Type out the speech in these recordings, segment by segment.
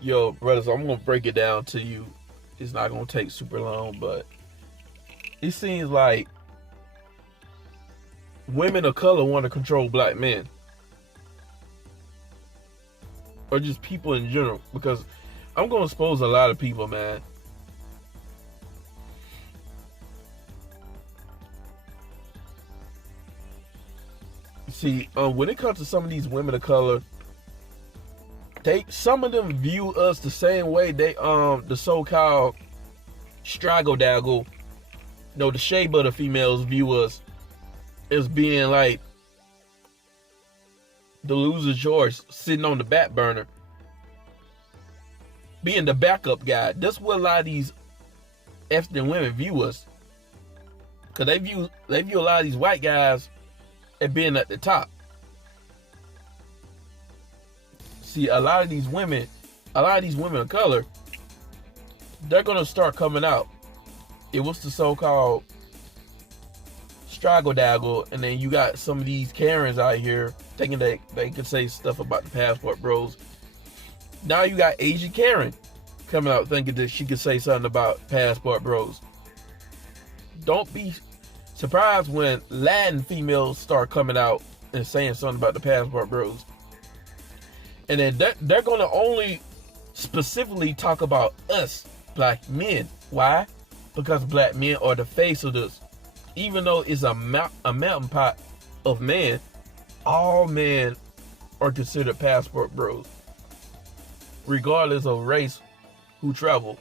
Yo, brothers, I'm gonna break it down to you. It's not gonna take super long, but it seems like women of color want to control black men, or just people in general. Because I'm gonna expose a lot of people, man. See, when it comes to some of these women of color, some of them view us the same way the so-called straggle daggle, the shea butter females view us as being like the loser choice, sitting on the back burner, being the backup guy. That's what a lot of these African women view us, because they view a lot of these white guys as being at the top. See, a lot of these women of color, they're gonna start coming out. It was the so-called straggle daggle, and then you got some of these Karens out here thinking they could say stuff about the passport bros. Now you got Asian Karen coming out thinking that she could say something about passport bros. Don't be surprised when Latin females start coming out and saying something about the passport bros. And then they're going to only specifically talk about us, black men. Why? Because black men are the face of this. Even though it's a mountain pot of men, all men are considered passport bros, regardless of race who travel.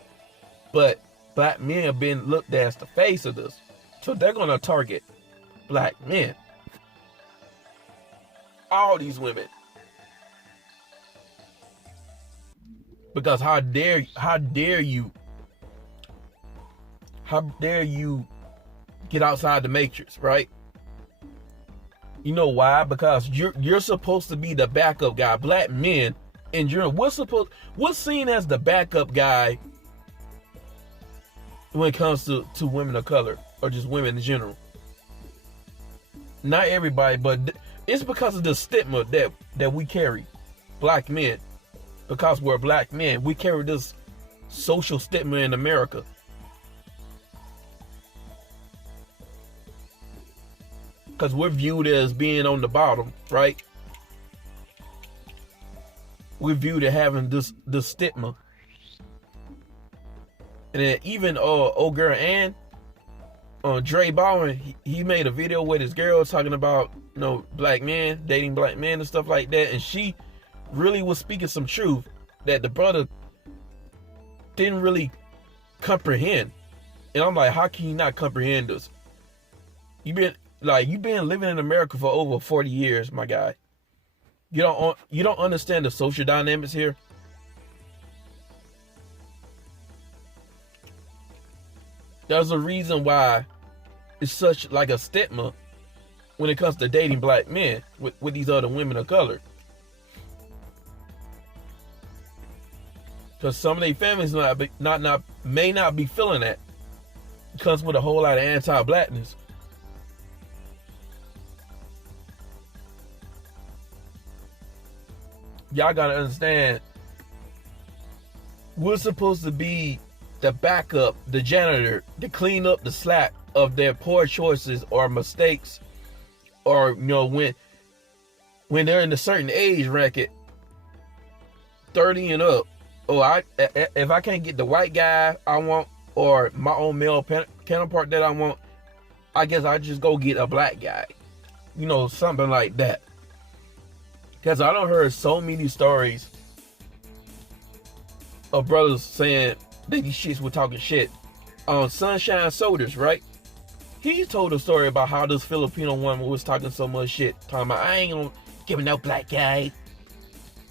But black men have been looked at as the face of this. So they're going to target black men. All these women. Because how dare you get outside the matrix, right? You know why? Because you're supposed to be the backup guy. Black men in general, what's seen as the backup guy when it comes to women of color, or just women in general. Not everybody, but it's because of the stigma that we carry, black men. Because we're black men, we carry this social stigma in America. Because we're viewed as being on the bottom, right? We're viewed as having this stigma. And then even old girl Ann, Dre Baldwin, he made a video with his girl talking about black men, dating black men and stuff like that. And she really was speaking some truth that the brother didn't really comprehend. And I'm like, how can you not comprehend this? You've been living in America for over 40 years, my guy. You don't understand the social dynamics here. There's a reason why it's such like a stigma when it comes to dating black men with these other women of color. Because some of their families may not be feeling that. It comes with a whole lot of anti-blackness. Y'all gotta understand, we're supposed to be the backup, the janitor, to clean up the slack of their poor choices or mistakes, or when they're in a certain age bracket, 30 and up. If I can't get the white guy I want, or my own male counterpart that I want, I guess I just go get a black guy, something like that. Because I done heard so many stories of brothers saying that these shits were talking shit on Sunshine Sodas, right? He told a story about how this Filipino woman was talking so much shit, talking about, I ain't gonna give no black guy,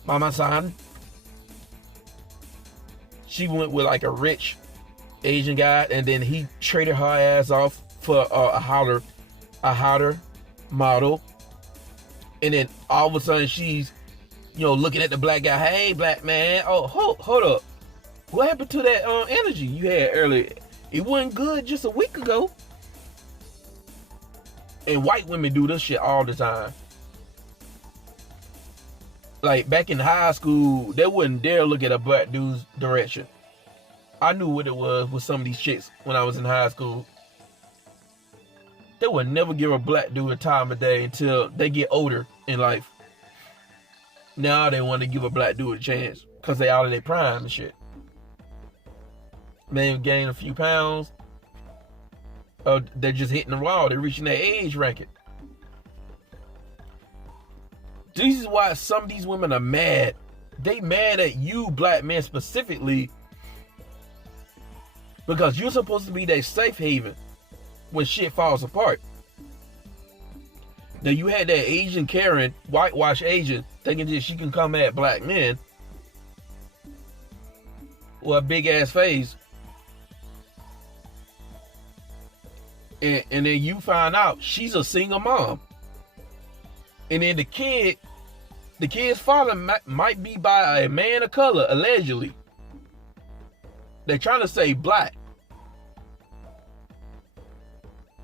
mama son. She went with like a rich Asian guy, and then he traded her ass off for a hotter model. And then all of a sudden she's, looking at the black guy. Hey, black man. Oh, hold up. What happened to that energy you had earlier? It wasn't good just a week ago. And white women do this shit all the time. Like back in high school, they wouldn't dare look at a black dude's direction. I knew what it was with some of these chicks when I was in high school. They would never give a black dude a time of day until they get older in life. Now they want to give a black dude a chance because they out of their prime and shit. They gain a few pounds. They're just hitting the wall. They're reaching their age bracket. This is why some of these women are mad. They mad at you, black men specifically, because you're supposed to be their safe haven when shit falls apart. Now you had that Asian Karen, whitewash Asian, thinking that she can come at black men with a big ass face. And then you find out she's a single mom. And then the kid's father might be by a man of color, allegedly. They're trying to say black.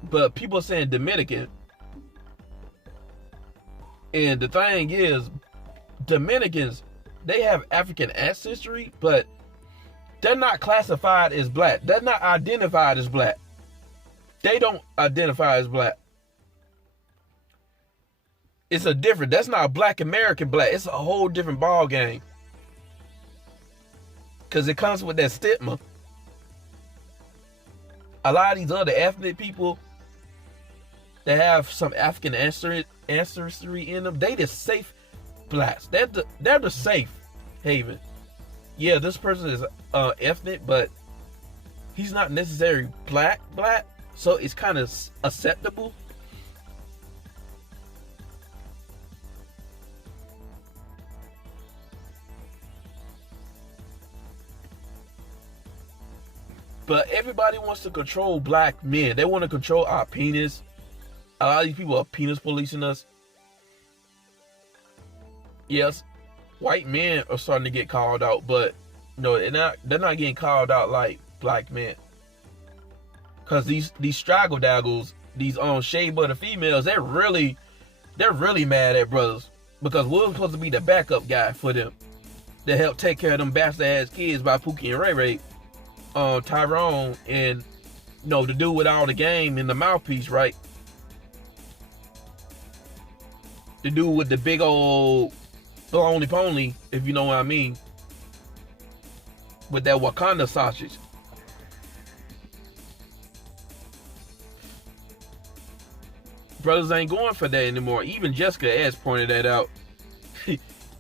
But people are saying Dominican. And the thing is, Dominicans, they have African ancestry, but they're not classified as black. They're not identified as black. They don't identify as black. It's a different, that's not black American black. It's a whole different ball game. Because it comes with that stigma. A lot of these other ethnic people that have some African ancestry in them, they the safe blacks. They're the safe haven. Yeah, this person is ethnic, but he's not necessarily black. So it's kind of acceptable. But everybody wants to control black men. They want to control our penis. A lot of these people are penis policing us. Yes, white men are starting to get called out, but no, they're not getting called out like black men. Cause these straggle daggles, these shea butter females, they're really mad at brothers because we're supposed to be the backup guy for them to help take care of them bastard ass kids by Pookie and Ray Ray, Tyrone, and the dude with all the game and the mouthpiece, right? The dude with the big old blondy pony, if you know what I mean, with that Wakanda sausage. Brothers ain't going for that anymore. Even Jessica S pointed that out.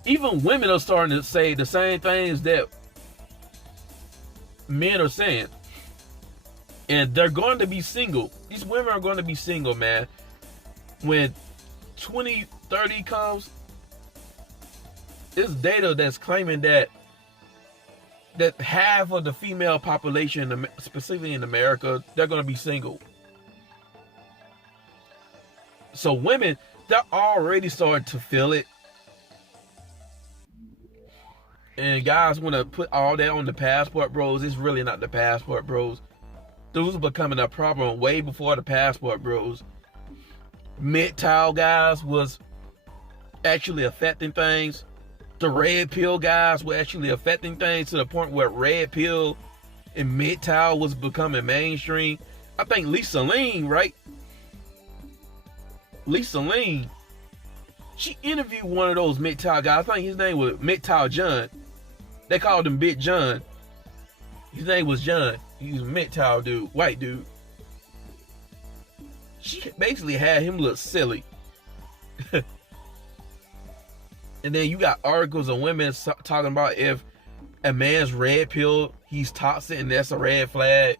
Even women are starting to say the same things that men are saying. And they're going to be single. These women are going to be single, man. When 2030 comes, there's data that's claiming that half of the female population, specifically in America, they're going to be single. So women, they're already starting to feel it. And guys want to put all that on the passport bros. It's really not the passport bros. Those are becoming a problem way before the passport bros. MGTOW guys was actually affecting things. The red pill guys were actually affecting things to the point where red pill and MGTOW was becoming mainstream. I think Lisa Lean, right? Lisa Lean, she interviewed one of those MGTOW guys. I think his name was MGTOW John. They called him Big John. His name was John. He was a MGTOW dude, white dude. She basically had him look silly. And then you got articles of women talking about if a man's red pill, he's toxic and that's a red flag.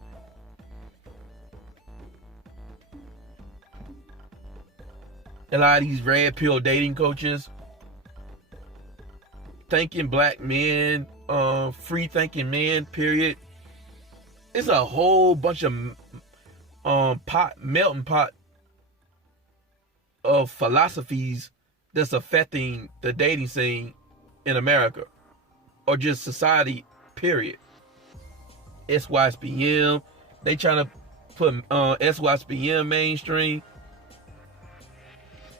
A lot of these red pill dating coaches thinking black men, free thinking men, period. It's a whole bunch of melting pot of philosophies that's affecting the dating scene in America or just society, period. SYSBM, they trying to put SYSBM mainstream.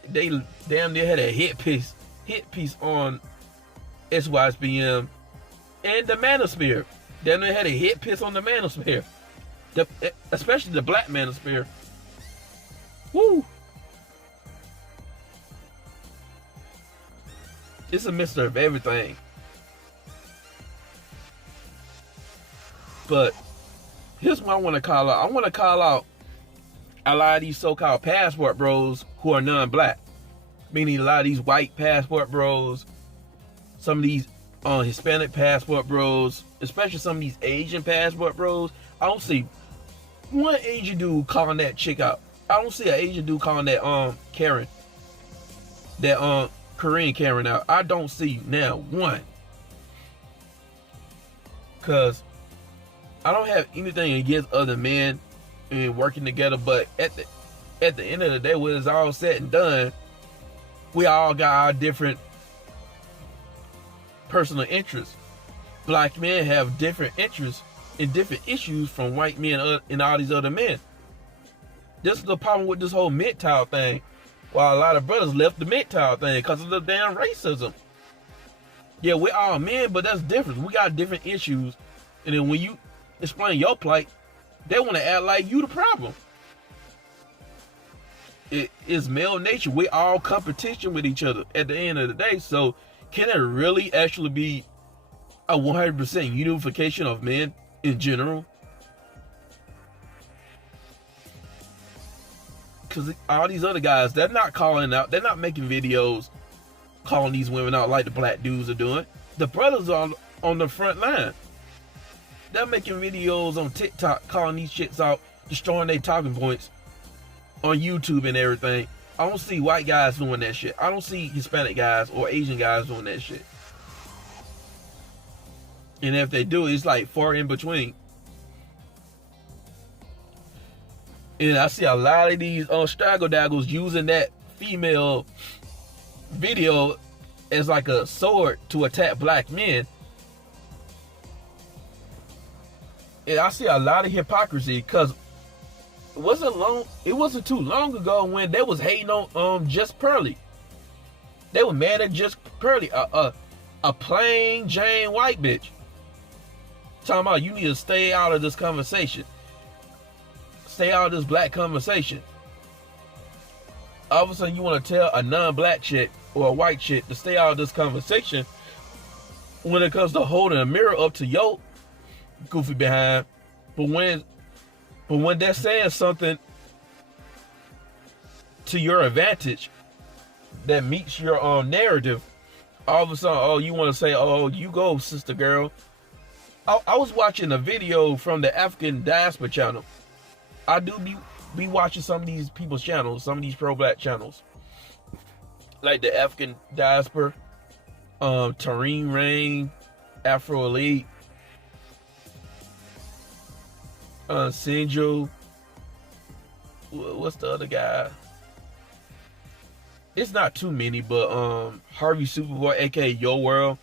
They damn near had a hit piece on SYSBM, and the manosphere. Then they had a hit piss on the manosphere, especially the black manosphere. Woo! It's a mixture of everything. But here's what I want to call out. I want to call out a lot of these so-called passport bros who are non-black. Meaning a lot of these white passport bros, some of these Hispanic passport bros, especially some of these Asian passport bros. I don't see one Asian dude calling that chick out. I don't see an Asian dude calling that Karen, that Korean Karen out. I don't see now one. Cause I don't have anything against other men and working together, but at the end of the day, when it's all said and done, we all got our different personal interests. Black men have different interests and different issues from white men and all these other men. This is the problem with this whole MGTOW thing. While a lot of brothers left the MGTOW thing because of the damn racism. Yeah, we're all men, but that's different. We got different issues. And then when you explain your plight, they want to act like you the problem. It is male nature. We all competition with each other at the end of the day. So can there really actually be a 100% unification of men in general? Because all these other guys, they're not calling out, they're not making videos calling these women out like the black dudes are doing. The brothers are on the front line. They're making videos on TikTok calling these chicks out, destroying their talking points on YouTube and everything. I don't see white guys doing that shit. I don't see Hispanic guys or Asian guys doing that shit. And if they do, it's like far in between. And I see a lot of these straggle daggles using that female video as like a sword to attack black men. And I see a lot of hypocrisy because it wasn't too long ago when they was hating on Just Pearly. They were mad at Just Pearly, a plain Jane white bitch. Talking about you need to stay out of this conversation. Stay out of this black conversation. All of a sudden you want to tell a non-black chick or a white chick to stay out of this conversation when it comes to holding a mirror up to your goofy behind. But when they're saying something to your advantage that meets your narrative, all of a sudden, oh, you want to say, oh, you go, sister girl. I was watching a video from the African Diaspora channel. I do be watching some of these people's channels, some of these pro-black channels. Like the African Diaspora, Tareen Rain, Afro Elite, Sinjo. What's the other guy? It's not too many, but Harvey Superboy, aka Yo World.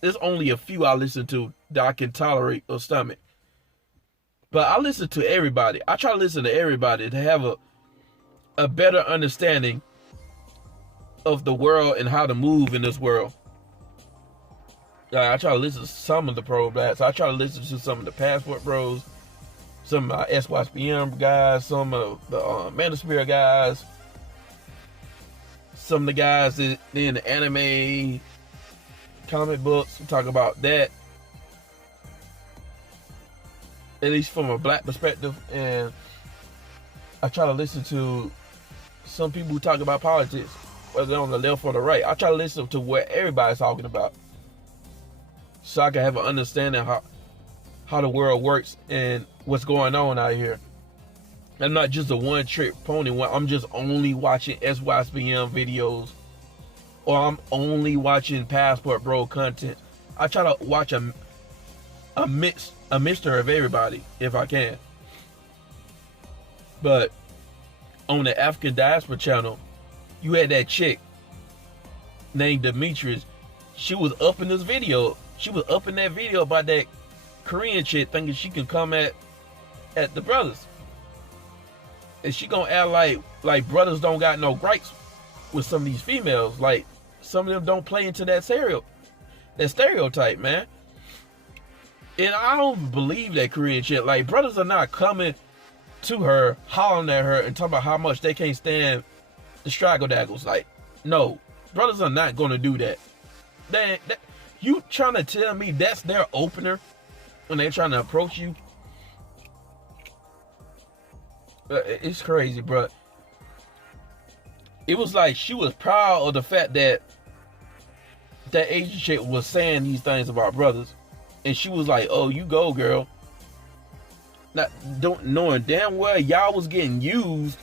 There's only a few I listen to that I can tolerate or stomach. But I listen to everybody. I try to listen to everybody to have a better understanding of the world and how to move in this world. I try to listen to some of the pro-blacks. I try to listen to some of the passport bros, some of my SYSBM guys, some of the manosphere guys, some of the guys in the anime, comic books. We talk about that, at least from a black perspective. And I try to listen to some people who talk about politics, whether they're on the left or the right. I try to listen to what everybody's talking about, so I can have an understanding how the world works and what's going on out here. I'm not just a one-trick pony. I'm just only watching SYSBM videos, or I'm only watching Passport Bro content. I try to watch a mixture of everybody if I can. But on the African Diaspora channel, you had that chick named Demetrius. She was up in this video. She was up in that video about that Korean chick thinking she can come at the brothers. And she gonna act like brothers don't got no gripes with some of these females. Like, some of them don't play into that that stereotype, man. And I don't believe that Korean shit. Like, brothers are not coming to her, hollering at her, and talking about how much they can't stand the straggle daggles. Like, no, brothers are not going to do that. You trying to tell me that's their opener when they're trying to approach you? It's crazy, bro. It was like she was proud of the fact that that Asian chick was saying these things about brothers, and she was like, "Oh, you go, girl." Not knowing damn well y'all was getting used,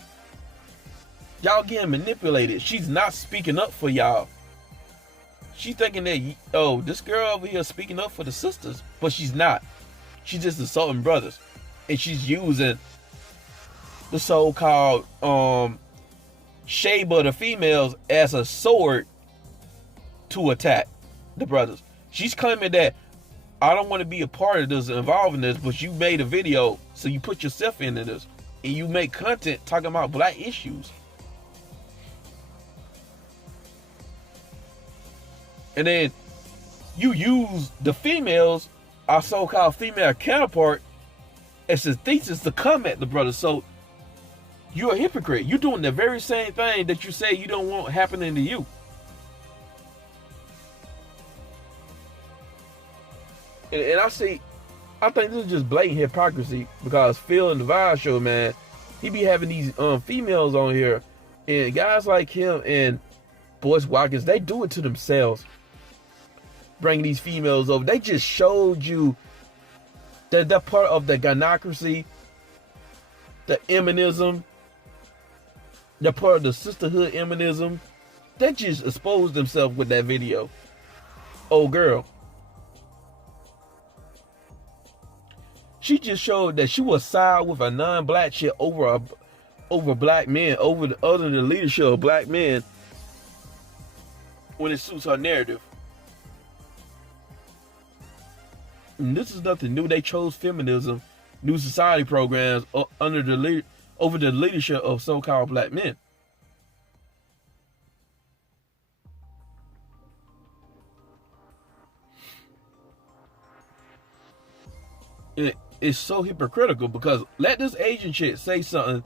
y'all getting manipulated. She's not speaking up for y'all. She's thinking that, oh, this girl over here speaking up for the sisters, but she's not. She's just assaulting brothers, and she's using the so-called shade of the females as a sword to attack the brothers. She's claiming that I don't want to be a part of this, involved in this, but you made a video, so you put yourself into this, and you make content talking about black issues. And then you use the females, our so-called female counterpart, as a thesis to come at the brothers. So you're a hypocrite. You're doing the very same thing that you say you don't want happening to you. And I think this is just blatant hypocrisy, because Phil in the Vibe show, man, he be having these females on here, and guys like him and Boyce Watkins, they do it to themselves. Bringing these females over, they just showed you that they're part of the gynocracy, the eminism, they're part of the sisterhood eminism. They just exposed themselves with that video. Oh, girl. She just showed that she was side with a non-black chick over black men, over the leadership of black men when it suits her narrative. And this is nothing new. They chose feminism, new society programs over the leadership of so-called black men. It's so hypocritical, because let this Asian chick say something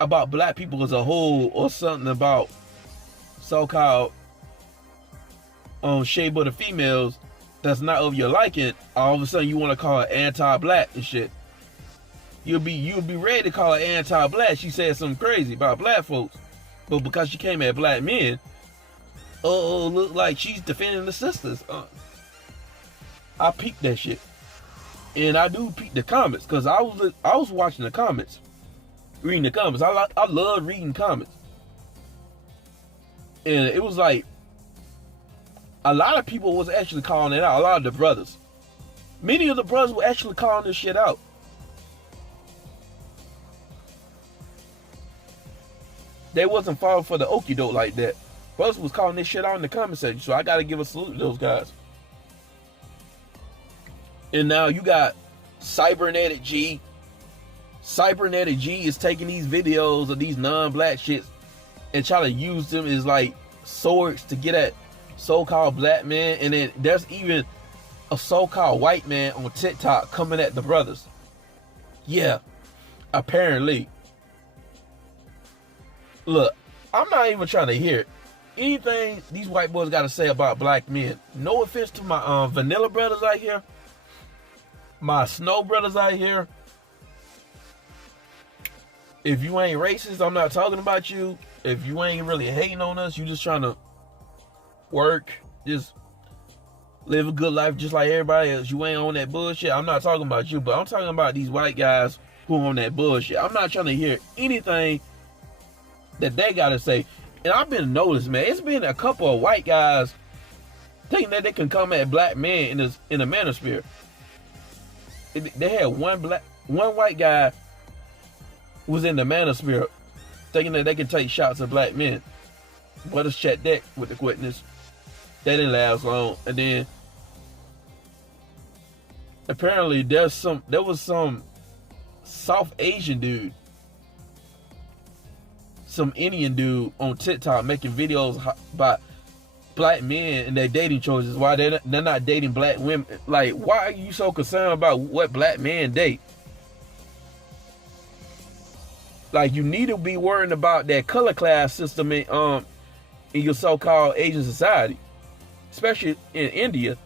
about black people as a whole, or something about so-called shade of the females that's not of your liking. All of a sudden you want to call her anti-black and shit. You'll be ready to call her anti-black. She said something crazy about black folks, but because she came at black men, look like she's defending the sisters. I peeped that shit. And I do peep the comments, because I was watching the comments, reading the comments. I love reading comments. And it was like, a lot of people was actually calling it out. A lot of the brothers. Many of the brothers were actually calling this shit out. They wasn't falling for the okie doke like that. Brothers was calling this shit out in the comment section. So I got to give a salute to those guys. And now you got Cybernetic G. Cybernetic G is taking these videos of these non-black shits and trying to use them as like swords to get at so-called black men. And then there's even a so-called white man on TikTok coming at the brothers. Yeah, apparently. Look, I'm not even trying to hear anything these white boys got to say about black men. No offense to my vanilla brothers out here, my snow brothers out here. If you ain't racist, I'm not talking about you. If you ain't really hating on us, you just trying to work, just live a good life just like everybody else, you ain't on that bullshit, I'm not talking about you. But I'm talking about these white guys who are on that bullshit. I'm not trying to hear anything that they gotta say. And I've been noticed, man, it's been a couple of white guys thinking that they can come at black men in the manosphere. They had one white guy was in the manosphere thinking that they can take shots at black men. Brothers checked that with the quickness. That didn't last long. And then apparently there was some South Asian dude, some Indian dude on TikTok making videos about black men and their dating choices, why they're not dating black women. Like, why are you so concerned about what black men date? Like, you need to be worrying about that color class system in your so-called Asian society, especially in India,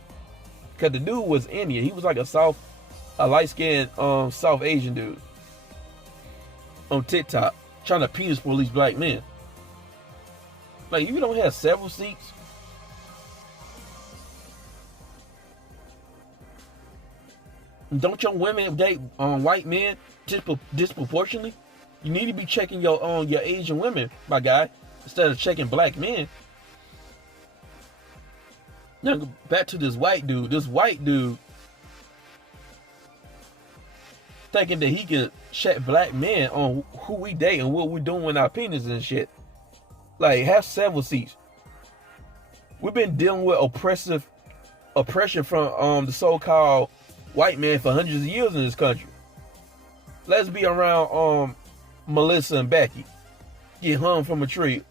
because the dude was Indian. He was like a light-skinned South Asian dude on TikTok trying to penis police black men. Like, you don't have several seats. Don't your women date white men disproportionately? You need to be checking your Asian women, my guy, instead of checking black men. Now back to this white dude. This white dude thinking that he can check black men on who we date and what we're doing with our penis and shit. Like, have several seats. We've been dealing with oppression from the so-called white man for hundreds of years in this country. Let's be around Melissa and Becky, get hung from a tree,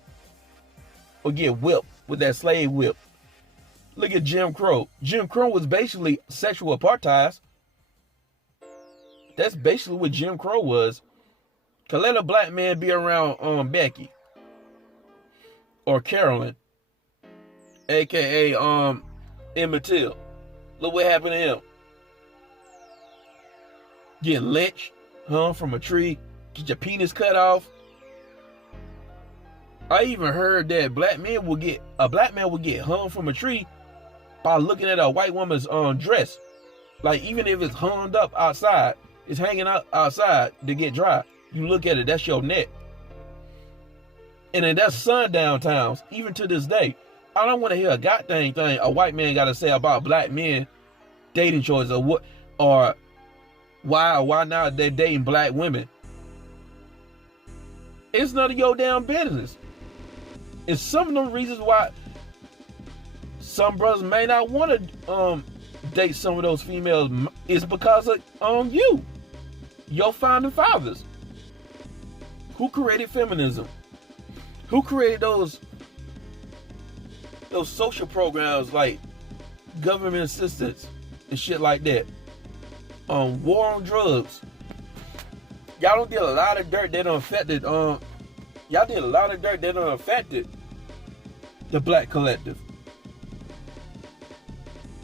or get whipped with that slave whip. Look at Jim Crow. Jim Crow was basically sexual apartheid. That's basically what Jim Crow was. Cause let a black man be around Becky or Carolyn, aka Emmett Till. Look what happened to him. Getting lynched, hung from a tree, get your penis cut off. I even heard that a black man will get hung from a tree by looking at a white woman's dress. Like, even if it's hung up outside, it's hanging up outside to get dry. You look at it, that's your neck. And then that's sundown towns, even to this day. I don't want to hear a goddamn thing a white man got to say about black men dating choices, or why not they're dating black women. It's none of your damn business. And some of the reasons why some brothers may not want to date some of those females is because of you, your founding fathers. Who created feminism? Who created those social programs like government assistance and shit like that? War on drugs. Y'all don't did a lot of dirt that affected affected the black collective.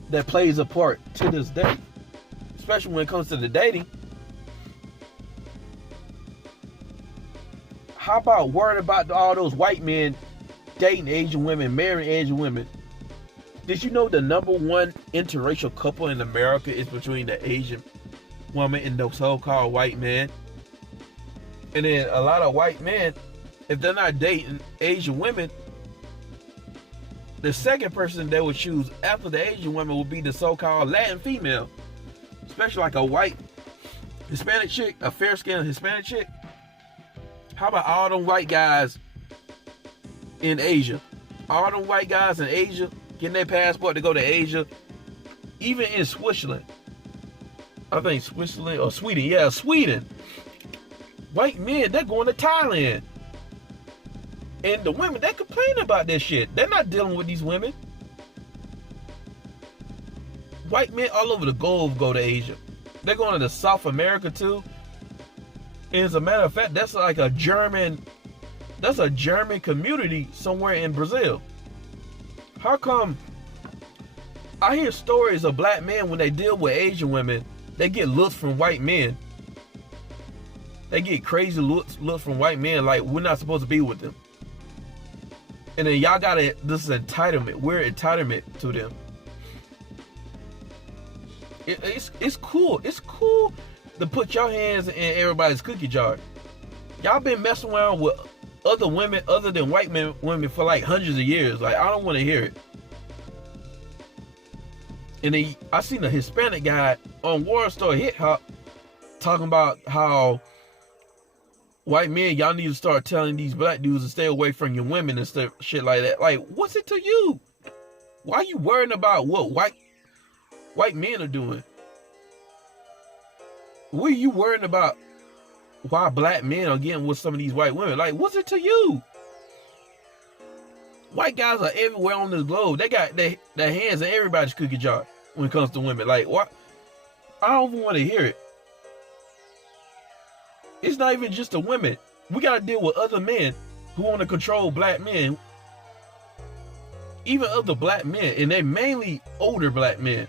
That plays a part to this day. Especially when it comes to the dating. How about worrying about all those white men dating Asian women, marrying Asian women? Did you know the #1 interracial couple in America is between the Asian woman and the so-called white man? And then a lot of white men, if they're not dating Asian women, the second person they would choose after the Asian woman would be the so-called Latin female. Especially like a white Hispanic chick, a fair-skinned Hispanic chick. How about all them white guys in Asia? All them white guys in Asia getting their passport to go to Asia. Even in Switzerland. I think Switzerland or Sweden. Yeah, Sweden. White men, they're going to Thailand. And the women, they complain about this shit. They're not dealing with these women. White men all over the globe go to Asia. They're going to South America too. And as a matter of fact, that's a German community somewhere in Brazil. How come I hear stories of black men when they deal with Asian women, they get looks from white men. They get crazy looks from white men like we're not supposed to be with them. And then y'all got this entitlement. We're entitlement to them. It's cool. It's cool to put your hands in everybody's cookie jar. Y'all been messing around with other women other than white women for like hundreds of years. Like, I don't want to hear it. And then I seen a Hispanic guy on War Star Hip Hop talking about how white men, y'all need to start telling these black dudes to stay away from your women and stuff, shit like that. Like, what's it to you? Why are you worrying about what white men are doing? What are you worrying about? Why black men are getting with some of these white women? Like, what's it to you? White guys are everywhere on this globe. They got their hands in everybody's cookie jar when it comes to women. Like, what? I don't even want to hear it. It's not even just the women. We got to deal with other men who want to control black men. Even other black men, and they mainly older black men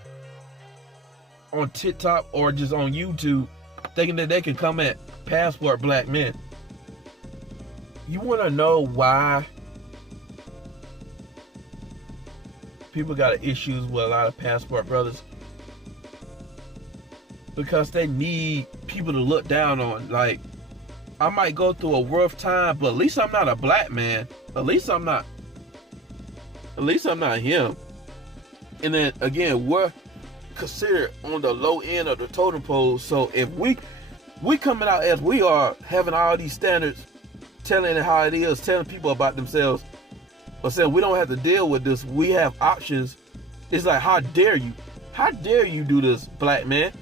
on TikTok or just on YouTube, thinking that they can come at passport black men. You want to know why people got issues with a lot of passport brothers? Because they need people to look down on. Like, I might go through a rough time, but at least I'm not a black man. At least I'm not him. And then again, we're considered on the low end of the totem pole. So if we coming out as we are, having all these standards, telling it how it is, telling people about themselves, but saying we don't have to deal with this, we have options. It's like, how dare you? How dare you do this, black man?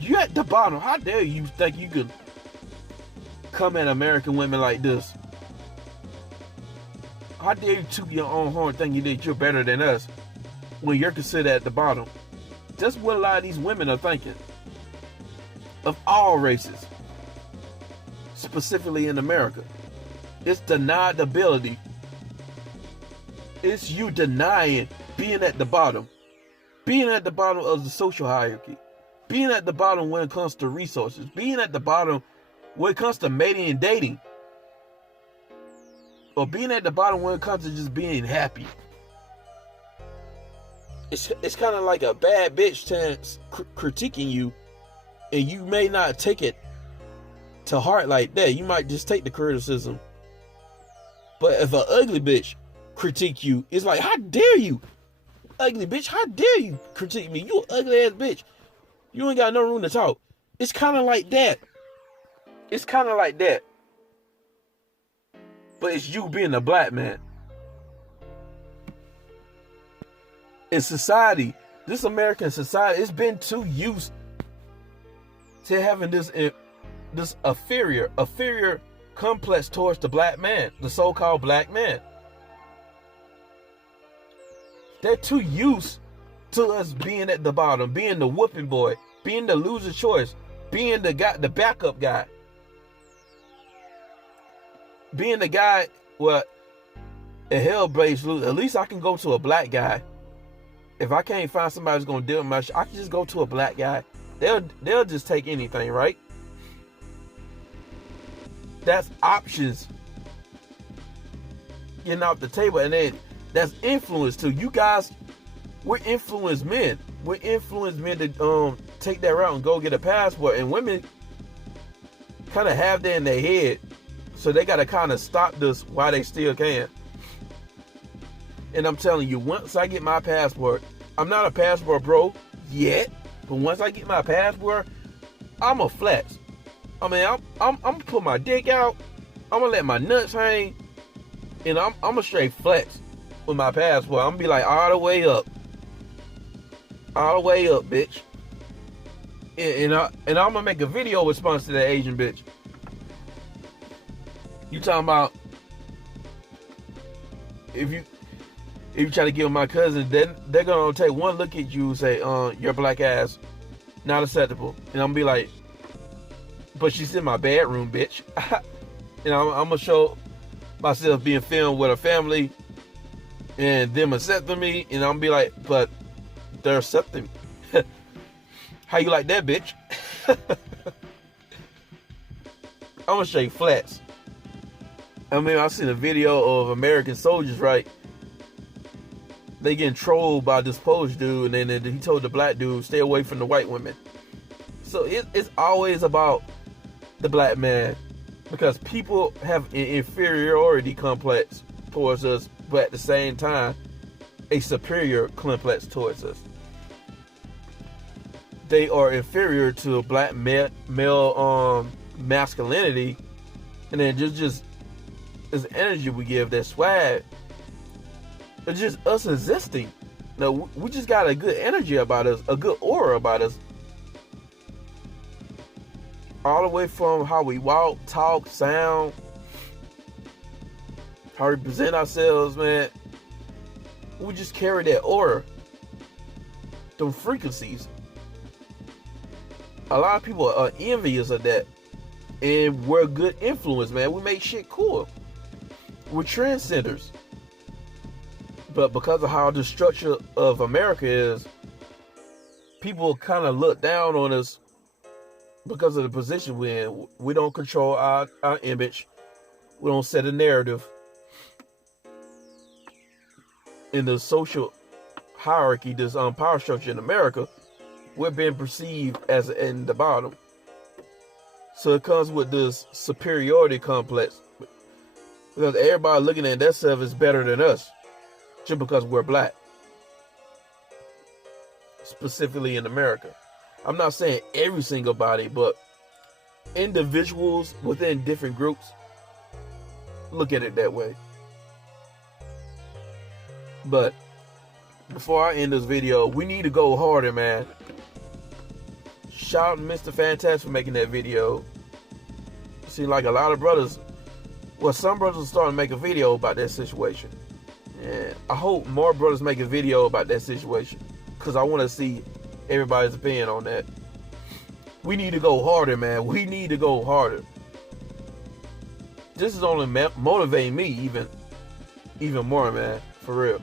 You at the bottom. How dare you think you could come at American women like this? How dare you toot your own horn thinking that you're better than us when you're considered at the bottom? That's what a lot of these women are thinking. Of all races. Specifically in America. It's deniability. It's you denying being at the bottom. Being at the bottom of the social hierarchy. Being at the bottom when it comes to resources. Being at the bottom when it comes to mating and dating. Or being at the bottom when it comes to just being happy. It's kind of like a bad bitch critiquing you, and you may not take it to heart like that. You might just take the criticism. But if an ugly bitch critique you, it's like, how dare you? Ugly bitch, how dare you critique me? You an ugly ass bitch. You ain't got no room to talk. It's kind of like that. It's kind of like that. But it's you being a black man. In society, this American society, it's been too used to having this inferior complex towards the black man, the so-called black man. They're too used to us being at the bottom, being the whooping boy, being the loser choice, being the guy, the backup guy. Being the guy, well, a hell-based loser. At least I can go to a black guy. If I can't find somebody who's gonna deal with my shit, I can just go to a black guy. They'll just take anything, right? That's options getting off the table, and then that's influence too. You guys, we're influenced men. We're influenced men to take that route and go get a passport, and women kind of have that in their head. So they got to kind of stop this while they still can. And I'm telling you, once I get my passport, I'm not a passport bro yet, but once I get my passport, I'm a flex. I mean, I'm gonna put my dick out, I'm gonna let my nuts hang, and I'm a straight flex with my passport. I'm gonna be like all the way up, bitch. And I'm gonna make a video response to that Asian bitch. You talking about if you try to give my cousin, then they're gonna take one look at you and say, your black ass not acceptable. And I'm gonna be like, but she's in my bedroom, bitch. And I'm gonna show myself being filmed with a family and them accepting me, and I'm gonna be like, but they're accepting me. How you like that, bitch? I'm gonna shake flats. I mean, I've seen a video of American soldiers, right? They getting trolled by this Polish dude, and then he told the black dude, stay away from the white women. So it's always about the black man, because people have an inferiority complex towards us, but at the same time, a superior complex towards us. They are inferior to black male masculinity, and then just this energy we give, that swag, it's just us existing. No, we just got a good energy about us, a good aura about us. All the way from how we walk, talk, sound, how we present ourselves, man. We just carry that aura, them frequencies. A lot of people are envious of that, and we're a good influence, man. We make shit cool. We're trendsetters. But because of how the structure of America is, people kind of look down on us because of the position we're in. We don't control our image. We don't set a narrative in the social hierarchy, this power structure in America. We're being perceived as in the bottom. So it comes with this superiority complex, because everybody looking at themselves is better than us just because we're black, specifically in America. I'm not saying every single body, but individuals within different groups look at it that way. But before I end this video, we need to go harder, man. Shout out to Mr. Fantastic for making that video. Seems like a lot of brothers, well, some brothers are starting to make a video about that situation. And I hope more brothers make a video about that situation, because I want to see everybody's opinion on that. We need to go harder, man. We need to go harder. This is only motivating me even more, man. For real.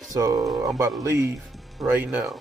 So I'm about to leave right now.